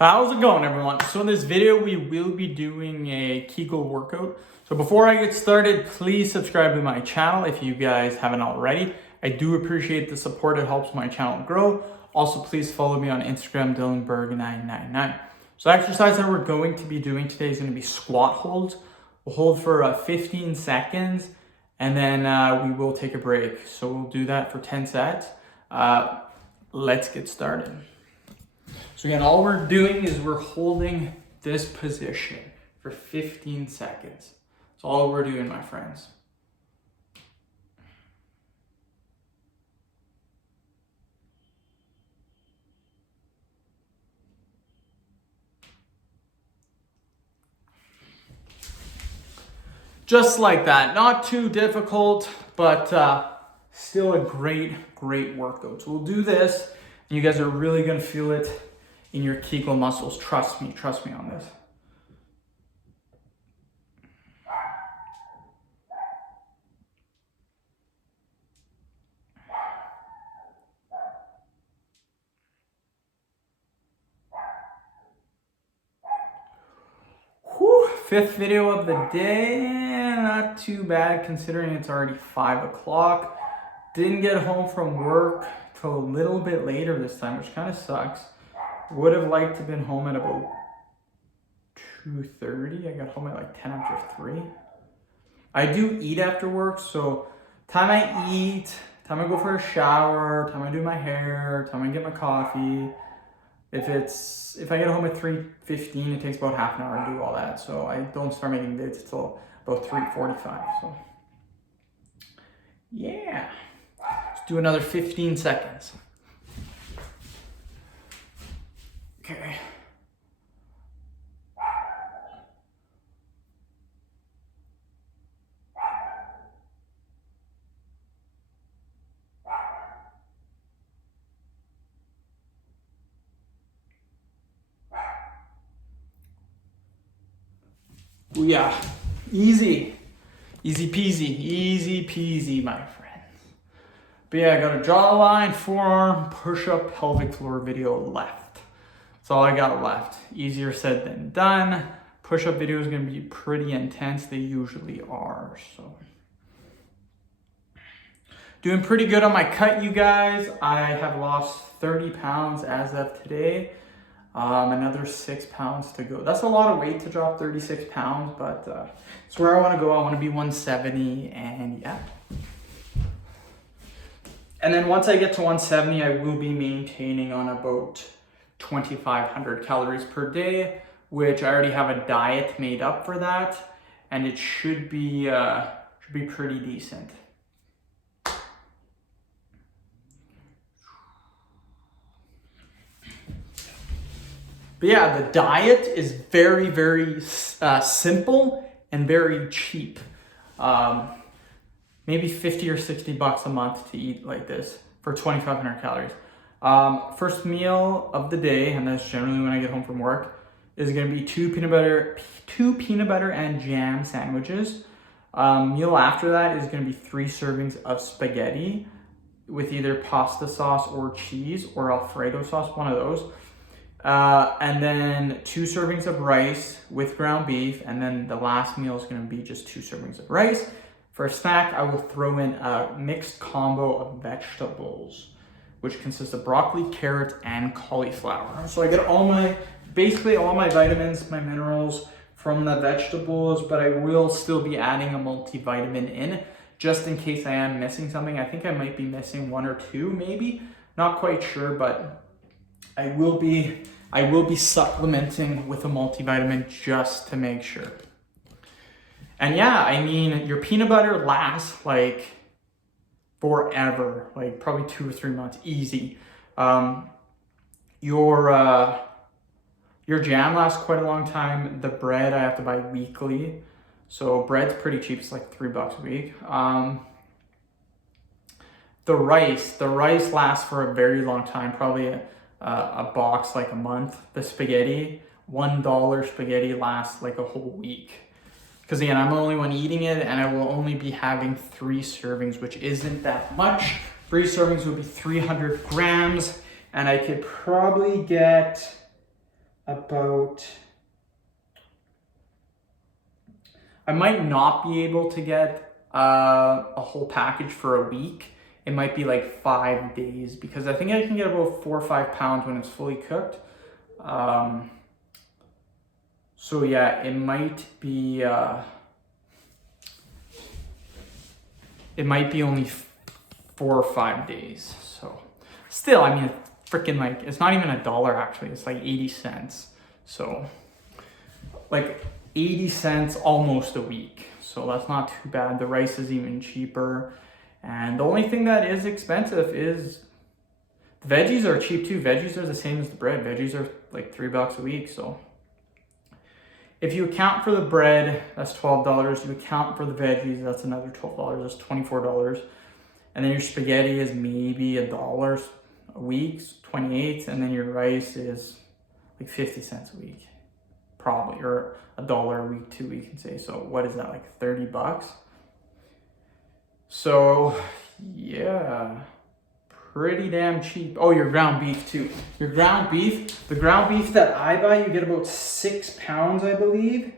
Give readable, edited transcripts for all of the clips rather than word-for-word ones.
How's it going, everyone? So in this video, we will be doing a kegel workout. So before I get started, please subscribe to my channel if you guys haven't already. I do appreciate the support. It helps my channel grow. Also, please follow me on Instagram, DylanBerg999. So the exercise that we're going to be doing today is going to be squat holds. We'll hold for 15 seconds and then we will take a break. So we'll do that for 10 sets. Let's get started. So again, all we're doing is we're holding this position for 15 seconds. That's all we're doing, my friends. Just like that. Not too difficult, but still a great workout. So we'll do this, and you guys are really gonna feel it in your kegel muscles. Trust me on this. Whew, fifth video of the day. Not too bad considering it's already 5 o'clock. Didn't get home from work till a little bit later this time, which kind of sucks. Would have liked to have been home at about 2:30. I got home at like 10 after 3. I do eat after work, so time I eat, time I go for a shower, time I do my hair, time I get my coffee. If I get home at 3:15, it takes about half an hour to do all that. So I don't start making vids until about 3:45. So yeah, let's do another 15 seconds. Okay. Ooh, yeah, easy peasy, my friends. But yeah, I got a jawline, forearm, push-up, pelvic floor video left. That's all I got left. Easier said than done. Push-up video is going to be pretty intense. They usually are. So doing pretty good on my cut, you guys. I have lost 30 pounds as of today. Another 6 pounds to go. That's a lot of weight to drop, 36 pounds, but it's where I want to go. I want to be 170, and yeah. And then once I get to 170, I will be maintaining on about 2,500 calories per day, which I already have a diet made up for that, and it should be pretty decent. But yeah, the diet is very simple and very cheap. Maybe 50 or 60 bucks a month to eat like this for 2,500 calories. First meal of the day, and that's generally when I get home from work, is gonna be two peanut butter and jam sandwiches. Meal after that is gonna be 3 servings of spaghetti with either pasta sauce or cheese or Alfredo sauce, one of those. And then 2 servings of rice with ground beef, and then the last meal is going to be just 2 servings of rice. For a snack, I will throw in a mixed combo of vegetables, which consists of broccoli, carrots, and cauliflower. So I get basically all my vitamins, my minerals from the vegetables, but I will still be adding a multivitamin in, just in case I am missing something. I think I might be missing 1 or 2, maybe. Not quite sure, but I will be supplementing with a multivitamin just to make sure. And yeah, I mean, your peanut butter lasts like forever, like probably 2 or 3 months, easy. Your jam lasts quite a long time. The bread I have to buy weekly, so bread's pretty cheap. It's like $3 a week. The rice lasts for a very long time, probably a box like a month. The spaghetti, $1 spaghetti lasts like a whole week. Because again, I'm the only one eating it, and I will only be having 3 servings, which isn't that much. 3 servings would be 300 grams, and I could probably get about, I might not be able to get a whole package for a week. It might be like 5 days because I think I can get about 4 or 5 pounds when it's fully cooked. So yeah, it might be only 4 or 5 days. So still, I mean, freaking like, it's not even $1 actually, it's like 80 cents. So like 80 cents almost a week. So that's not too bad. The rice is even cheaper. And the only thing that is expensive is the veggies are cheap too. Veggies are the same as the bread. Veggies are like $3 a week. So if you account for the bread, that's $12. You account for the veggies, that's another $12. That's $24. And then your spaghetti is maybe $1 a week, 28. And then your rice is like 50 cents a week, probably, or $1 a week too, we can say. So what is that, like 30 bucks? So yeah, pretty damn cheap. Oh, your ground beef too. Your ground beef, the ground beef that I buy, you get about 6 pounds, I believe,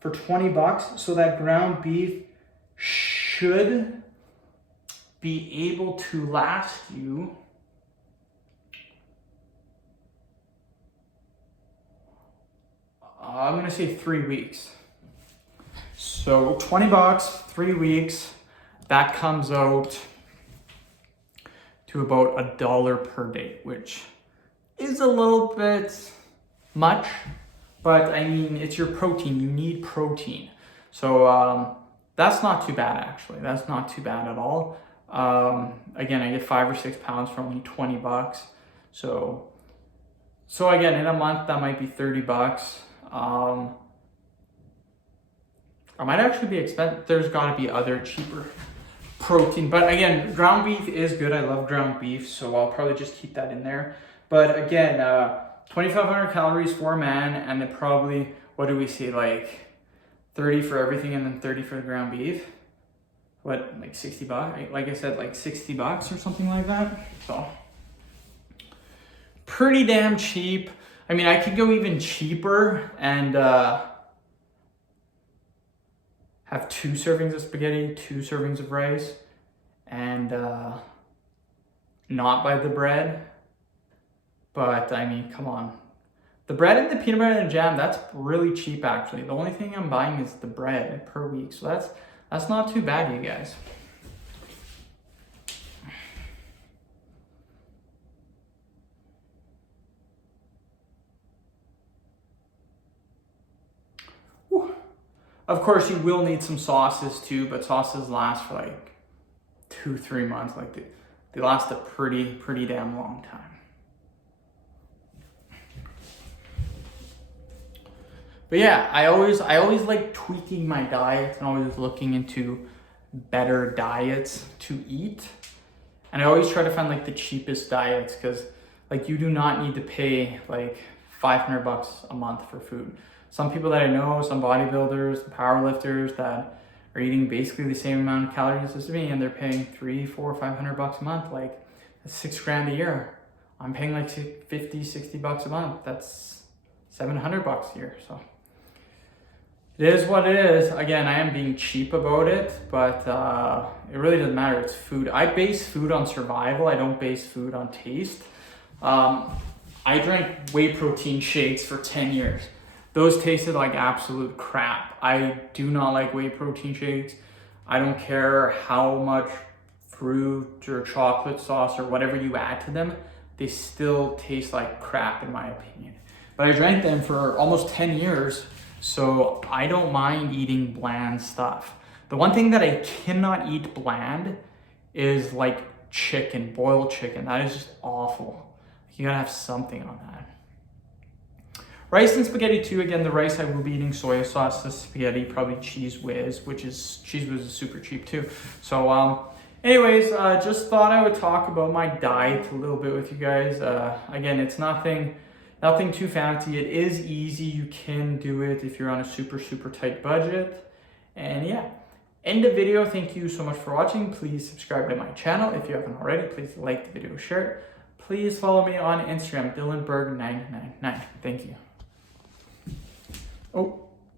for 20 bucks. So that ground beef should be able to last you I'm gonna say 3 weeks. So 20 bucks, 3 weeks, that comes out to about $1 per day, which is a little bit much, but I mean, it's your protein, you need protein. So that's not too bad actually, that's not too bad at all. Again, I get 5 or 6 pounds for only 20 bucks. So again, in a month, that might be 30 bucks. I might actually be expensive. There's gotta be other cheaper protein, but again, ground beef is good. I love ground beef, so I'll probably just keep that in there. But again, 2,500 calories for a man, and it probably, what do we say, like 30 for everything and then 30 for the ground beef. What, like 60 bucks? Like I said, like 60 bucks or something like that. So pretty damn cheap. I mean, I could go even cheaper and have 2 servings of spaghetti, 2 servings of rice, and not buy the bread. But I mean, come on. The bread and the peanut butter and jam, that's really cheap actually. The only thing I'm buying is the bread per week. So that's not too bad, you guys. Of course, you will need some sauces too, but sauces last for like 2-3 months. Like they last a pretty damn long time. But yeah, I always like tweaking my diet and always looking into better diets to eat. And I always try to find like the cheapest diets because like you do not need to pay like 500 bucks a month for food. Some people that I know, some bodybuilders, powerlifters that are eating basically the same amount of calories as me, and they're paying 300, 400, 500 bucks a month. Like that's $6,000 a year. I'm paying like 50, 60 bucks a month. That's 700 bucks a year. So it is what it is. Again, I am being cheap about it, but it really doesn't matter. It's food. I base food on survival. I don't base food on taste. I drank whey protein shakes for 10 years. Those tasted like absolute crap. I do not like whey protein shakes. I don't care how much fruit or chocolate sauce or whatever you add to them, they still taste like crap in my opinion. But I drank them for almost 10 years, so I don't mind eating bland stuff. The one thing that I cannot eat bland is like chicken, boiled chicken. That is just awful. You gotta have something on that. Rice and spaghetti too. Again, the rice I will be eating soy sauce. The spaghetti probably Cheese Whiz, Cheese Whiz is super cheap too. So anyways, just thought I would talk about my diet a little bit with you guys. Again, it's nothing too fancy. It is easy. You can do it if you're on a super tight budget. And yeah, end of video. Thank you so much for watching. Please subscribe to my channel if you haven't already. Please like the video, share it. Please follow me on Instagram, DylanBerg999. Thank you. Oh.